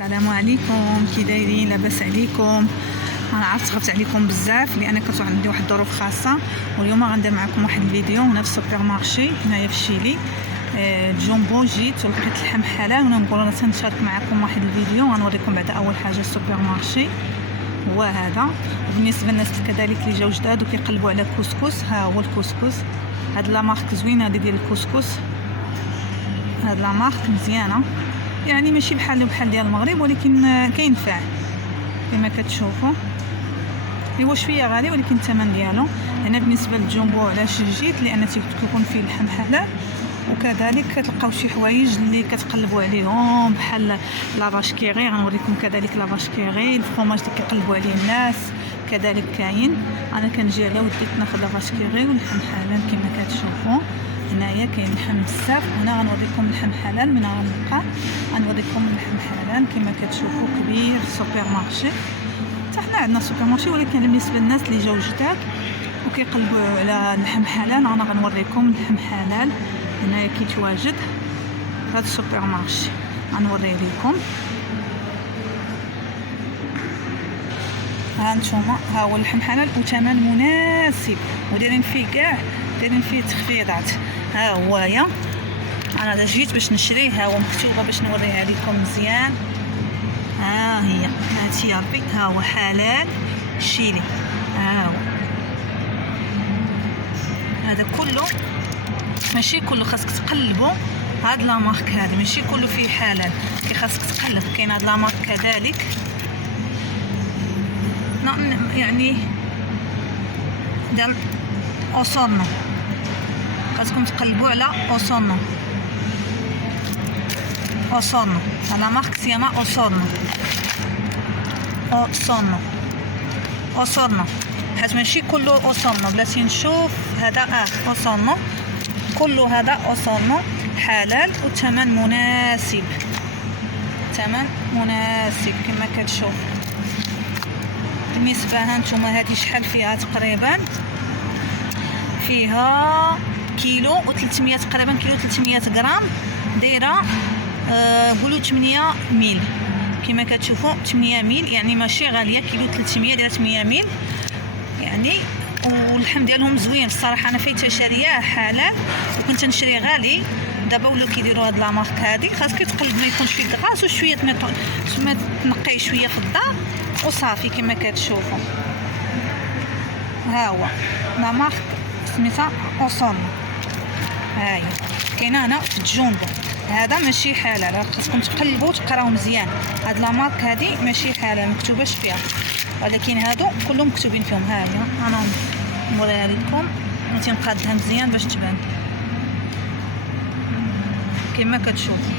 السلام عليكم، كي دايرين؟ لاباس عليكم؟ انا عرفت خفت عليكم بزاف لان كنت عندي واحد الظروف خاصه، واليوم غندير معكم واحد الفيديو هنا في السوبر مارشي هنايا في الشيلي. جومبو جيت ولقيت اللحم حلال، وانا نقول انا تنشارك معكم واحد الفيديو غنوريكم بعدا اول حاجه السوبر مارشي هو هذا. بالنسبه للناس كذلك اللي جاو جداد وكيقلبوا على كسكس، ها هو الكسكس. هاد لا مارك زوينه هذه ديال الكسكس، هاد لا مارك مزيانه، يعني ماشي بحال ديال المغرب ولكن كينفع كما كتشوفوا. هو شويه غالي ولكن الثمن ديالو هنا بالنسبه للجومبو. علاش جيت؟ لان تيكون فيه اللحم حلال، وكذلك كتلقاو شي حوايج اللي كتقلبوا عليهم بحال لافاش كيغي. غنوريكم كذلك لافاش كيغي، الفرماج اللي كيقلبوا عليه الناس كذلك كاين. انا كنجي على وديت ناخذ لافاش كيغي واللحم حلال كما كتشوفوا. هنايا كاين اللحم بزاف، هنا غنوريكم اللحم حلال. من غنبقى غنوريكم اللحم حلال كما كتشوفوا كبير السوبر مارشي. حتى حنا عندنا سوبر مارشي، ولكن بالنسبه للناس اللي جاو جداد وكيقلبوا على اللحم حلال انا غنوريكم اللحم حلال هنايا كيتواجد في هذا السوبر مارشي. غنوري لكم، ها نتوما، ها هو اللحم حلال وثمن مناسب، ودايرين فيه كاع دايرين فيه تخفيضات. ها هويا انا جيت باش نشريه، ها هو مكتوبه باش نوريها لكم مزيان. ها هي هاتي يا ربي، ها هو حلال شيلي. ها هو هذا كله، ماشي كله خاصك تقلبوا. هاد لا مارك هذا ماشي كله فيه حلال، خاصك تقلب. كاين هاد لا مارك كذلك، يعني ديال اوسورنو، خاصكم تقلبوا على اوسورنو. اوسورنو لا مارك سيما اوسورنو، اوسورنو حيت ماشي كله اوسورنو. بلاتي نشوف هذا اوسورنو، كله هذا اوسورنو حلال والثمن مناسب، ثمن مناسب كما كتشوفوا. بالنسبه هانتوما هذه شحال فيها؟ تقريبا فيها كيلو و300 تقريبا، كيلو 300 غرام، دايره قولوا 8 ميل كما كتشوفوا. 8 ميل يعني ماشي غاليه، كيلو 300 دايره 8 ميل يعني. واللحم ديالهم زوين الصراحه، انا فايته شاريه حلال وكنت نشري غالي. دابا ولاو كيديروا هاد لا مارك هادي، خاصك تقلب ما يكونش فيه كراس وشويه تنقي شويه في الدار وصافي كما كتشوفوا. ها هو لا مارك سميتها اوسون. هاهي كاينه هنا في الجومبو. هذا ماشي حلال، خاصكم تقلبوا وتقراو مزيان. هاد لا مارك هادي ماشي حلال، مكتوباش فيها، ولكن هادو كلهم مكتوبين فيهم. ها هي انا نوريها لكم، بغيت نقادها مزيان باش تبان كما كتشوفوا.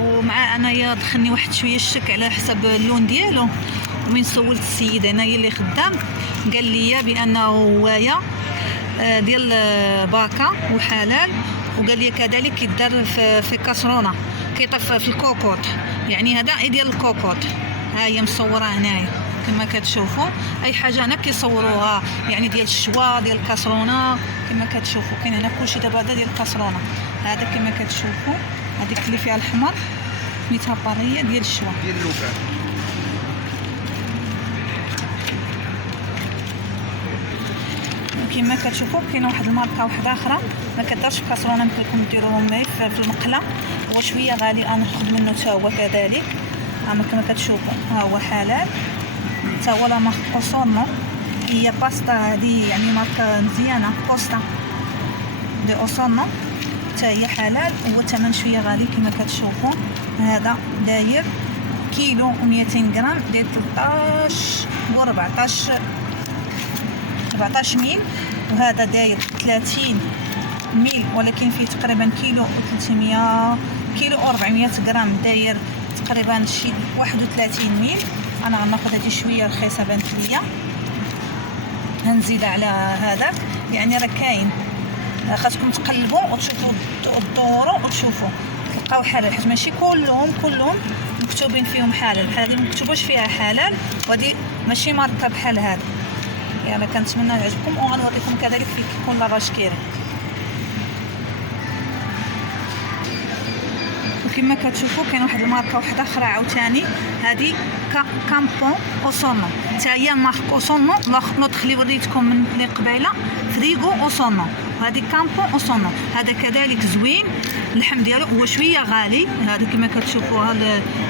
ومع انايا دخلني واحد شويه الشك على حسب اللون ديالو، ومن سولت السيد هنايا اللي خدام قال لي بانه هوايه ديال باكا وحلال، وقال لي كذلك يدار في كاسرونه، كيطف في الكوكوط، يعني هذا ديال الكوكوط. ها هي مصوره هنايا كما كتشوفوا، اي حاجه هنا كيصوروها يعني ديال الشوا ديال الكاسرونه كما كتشوفوا. كاين هنا كلشي دابا هذا ديال الكاسرونه. هذا كما كتشوفوا هذيك اللي فيها الحمر سميتها باريه ديال الشوا ديال اللوكا. كما كتشوفوا كاينه واحد الماركه واحده اخرى ما كدارش في كاسرونه، يمكن لكم ديروهم في المقله، هو شويه غالي، انا ناخذ منه حتى هو كذلك. كما كتشوفوا ها هو حلال، حتى هو لا مارك اوسورنو. هي باستا هذه يعني ماركه مزيانه، باستا دي اوسورنو حتى هي حلال، هو ثمن شويه غالي كما كتشوفوا. هذا داير كيلو و200 غرام، داير 13 و 14 ميل، وهذا داير 30 ميل ولكن فيه تقريبا كيلو و300 كيلو و400 غرام، داير تقريبا شي 31 ميل. انا غناخذ هذه شويه رخيصه بانت ليا، هنزيد على هذاك يعني راه كاين. خاصكم تقلبوا وتشوفوا الدورو وتشوفوا تلقاو حلال، حيت ماشي كلهم مكتوبين فيهم حلال. بحال هذه مكتوباش فيها حلال، وهذه ماشي ماركه بحال هذا. يعني كنتمنى يعجبكم، وغنوريكم كذلك فين كيكون لافاش كيري. كما كتشوفوا كاين واحد الماركه واحده اخرى عاوتاني، هذه كامبون اوسونو، حتى هي مارك اوسونو. لوطخ اللي وريتكم من قبيله فريغو اوسونو، هذه كامبون اوسونو. هذا كذلك زوين، اللحم ديالو هو شويه غالي. هذا كما كتشوفوا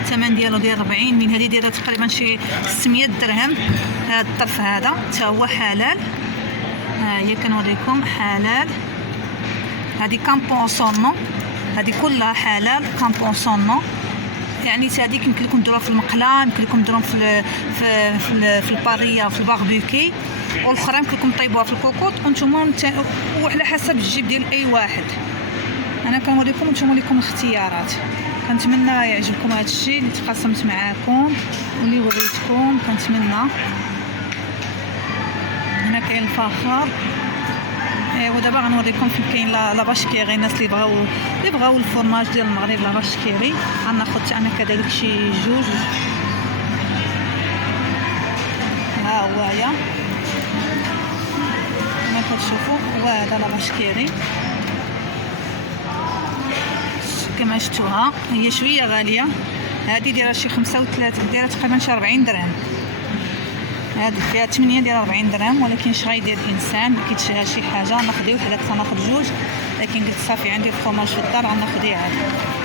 الثمن ديالو ديال 40 من هذه دايره تقريبا شي 600 درهم. هذا الطرف هذا حتى هو حلال، ها هي كنوريكم حلال. هذه كامبون اوسونو، هذه كلها حلال كامبون اوسونو. يعني هذيك يمكن لكم ديروها في المقله، يمكن لكم ديروها في الباريه في الباربيكي، والاخرى يمكن لكم طيبوها في الكوكوط. وانتم وعلى حسب الجيب ديال اي واحد. انا كنوريكم وانتم لكم الاختيارات. كنتمنى يعجبكم هذا الشيء اللي تقاسمت معاكم واللي وريتكم. كنتمنى هنا كاين الفخار. ودابا غنوريكم فين كاين لا باشكيري. الناس اللي بغاو الفرماج ديال المغرب لا باشكيري، غناخذ انا كذلك شي جوج. ها هو هي كما كتشوفوا، وهذا لا باشكيري كما شفتوها. هي شويه غاليه، هذه دايره شي 35، دايره تقريبا شي 40 درهم. هذه فيها 8 ديال 40 درهم، ولكن شغاي ديال الانسان اللي كيتشهى شي حاجه ناخذيه وحده تناخذ جوج. لكن قلت صافي عندي الفرماج في الدار غناخذيه عاد.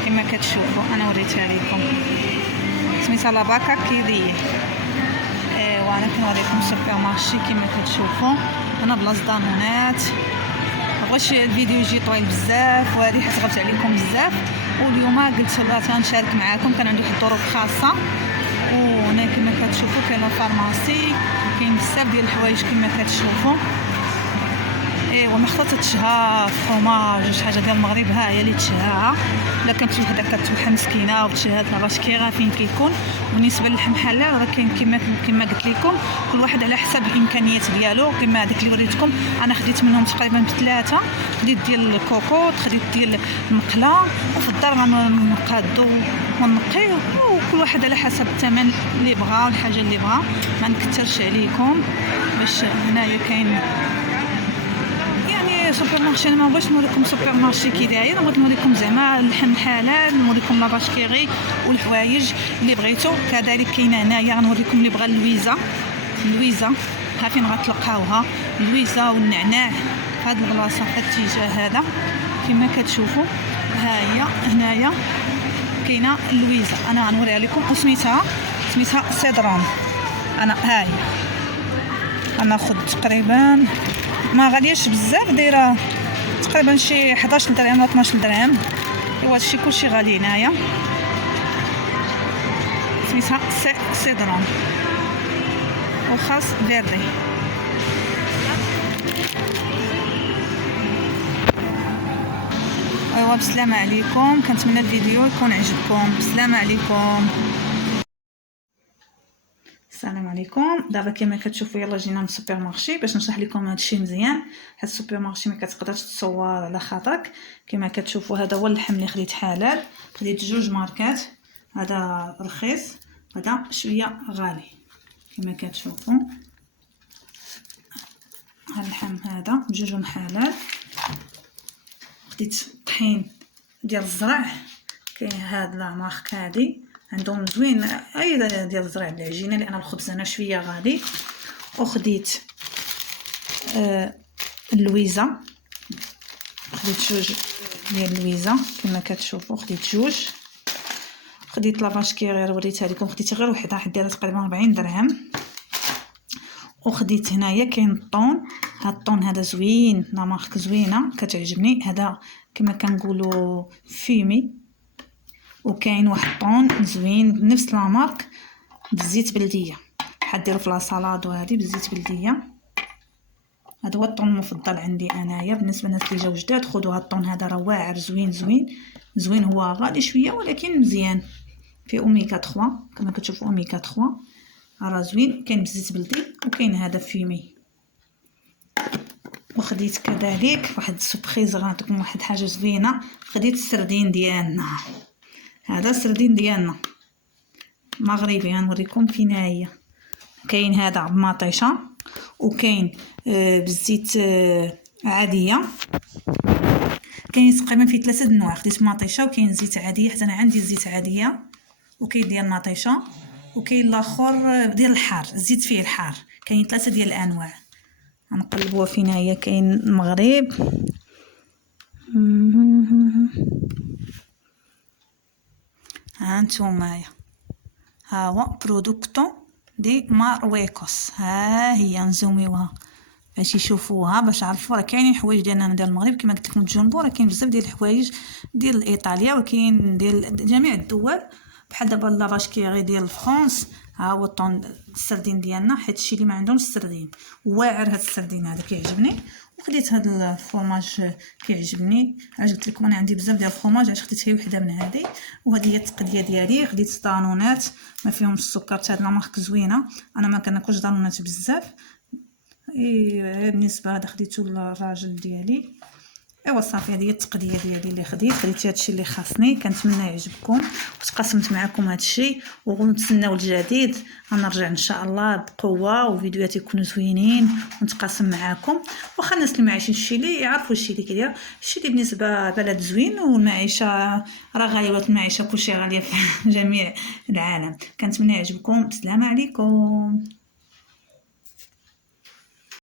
كما كتشوفوا انا وريتها لكم، سميتها لاباكا كيري. وانا كنوريكم سوبر مارشي كما كتشوفوا. انا بلاصه دانونات، مبغيتش الفيديو يجي طويل بزاف وهذه حيت غبت عليكم بزاف. واليوم قلت غنشارك معكم، كان عندي واحد الظروف خاصه. وهنا كما كتشوفوا كاين الفارماسي، كاين بزاف ديال الحوايج كما كتشوفوا. ايوا ما خصها تشهى الفرماج شي حاجه ديال المغرب، ها هي اللي تشهاها. الا كانت وحده كتبقى مسكينه وتشهات لا باشكيره فين كيكون. بالنسبه للحم حلال راه كاين كما قلت لكم، كل واحد على حسب الامكانيات ديالو. كما هذيك اللي وريتكم انا خديت منهم تقريبا بثلاثه، خديت ديال الكوكوط، خديت ديال المقله، وفي الدار غنقادو ونقيو. وكل واحد على حسب الثمن اللي بغا والحاجه اللي بغا. ما نكثرش عليكم باش هنايا كاين سوبر مارشي. انا ما بغيتش نوريكم سوبر مارشي كي داير، بغيت نوريكم زعما اللحم حلال، نوريكم لا باشكيري والحوايج اللي بغيتو. كذلك كاينه هنايا غنوريكم اللي بغى اللويزه ها فين غتلقاوها، اللويزه والنعناع في هذه البلاصه في الاتجاه هذا كما كتشوفوا. ها هي هنايا كاينه اللويزه، انا غنوريها لكم. وسميتها سيدرون. انا ها هي غناخذ تقريبا ما غالياش بزاف، دايره تقريبا شي 11 درهم ولا 12 درهم. ايوا هادشي كلشي غالي هنايا. سميتها سيدرون وخاص فيردي. ايوا بسلامه عليكم، كنتمنى الفيديو يكون عجبكم. بسلامه عليكم، السلام عليكم. دابا كما كتشوفوا يلا جينا من السوبر مارشي باش نشرح لكم هذا الشيء مزيان. حيت السوبر مارشي ما كتقدرش تصور على خاطرك. كما كتشوفوا هذا هو اللحم اللي خديت حلال، خديت جوج ماركات، هذا رخيص هذا شويه غالي. كما كتشوفوا هذا اللحم هذا بجوجهم حلال. خديت طحين ديال الزرع، كاين هاد لا مارك هادي عندهم زوين اي ديال الزرع العجينه، لان الخبز انا شويه غالي. وخديت اللويزه، خديت جوج ديال اللويزه كما كتشوفوا، خديت جوج. خديت لا باشكيري وريتها لكم، خديت غير وحده حد دايره تقريبا 40 درهم. وخديت هنايا كاين الطون، هاد الطون هذا زوين، لا مارك زوينه كتعجبني، هذا كما كنقولوا فيمي. وكاين واحد الطون زوين بنفس لا مارك بالزيت بلديه، بحال ديروا في لا صالاد وهذه بالزيت بلديه. هذا هو الطون المفضل عندي انايا. بالنسبه للناس اللي جاو جداد خذوا هذا الطون هذا، راه واعر زوين. هو غالي شويه ولكن مزيان، فيه اوميغا 3 كما كتشوفوا، اوميغا 3 راه زوين. كاين بالزيت بلدي وكاين هذا فيمي. وخديت كذلك واحد السوربريز، غنعطيكم واحد حاجه زوينه. خديت السردين ديالنا، هذا السردين ديالنا مغربي، غنوريكم فين هي. كاين هذا بمطيشه، وكاين بالزيت عاديه، كاين تقريبا فيه 3 انواع. خديت مطيشه وكاين زيت عاديه، حتى انا عندي الزيت عاديه وكاين ديال المطيشه وكاين الاخر ديال الحار، الزيت فيه الحار. كاين 3 ديال الانواع. غنقلبوها فين هي. كاين المغرب ها نتوما، ها هو برودكتو دي مارويكوس. ها هي نزوميوها باش يشوفوها، باش يعرفوا راه كاينين حوايج ديالنا ديال المغرب كما قلت لكم جنبو، راه كاين بزاف ديال الحوايج ديال ايطاليا وكاين ديال جميع الدول، بحال دابا لافاشكيغي ديال فرنسا. ها هو الطون السردين ديالنا، حيت الشي اللي ما عندهمش السردين واعر. هاد السردين هذا كيعجبني، وخديت هاد الفرماج كيعجبني. علاش قلت لكم انا عندي بزاف ديال الفرماج، علاش خديت هي وحده من هذه. وهذه هي التقديه ديالي. خديت دانونات ما فيهمش السكر، حتى هاد لا مارك زوينه. انا ما كناكلش دانونات بزاف. بالنسبه هذا خديته للراجل ديالي. ايوا صافي، هذه هي التقديه ديالي اللي خديت هادشي اللي خاصني. كنتمنى يعجبكم وتقاسمت معكم هادشي، ونتسناو الجديد. غنرجع ان شاء الله بقوه وفيديوهات يكونوا زوينين ونتقاسم معكم. واخا الناس اللي ما عايشين في شيلي يعرفوا الشيء اللي كيداير. الشيء بالنسبه بلد زوين، والمعيشه راه غاليه، المعيشه كلشي غاليه في جميع العالم. كنتمنى يعجبكم. السلام عليكم.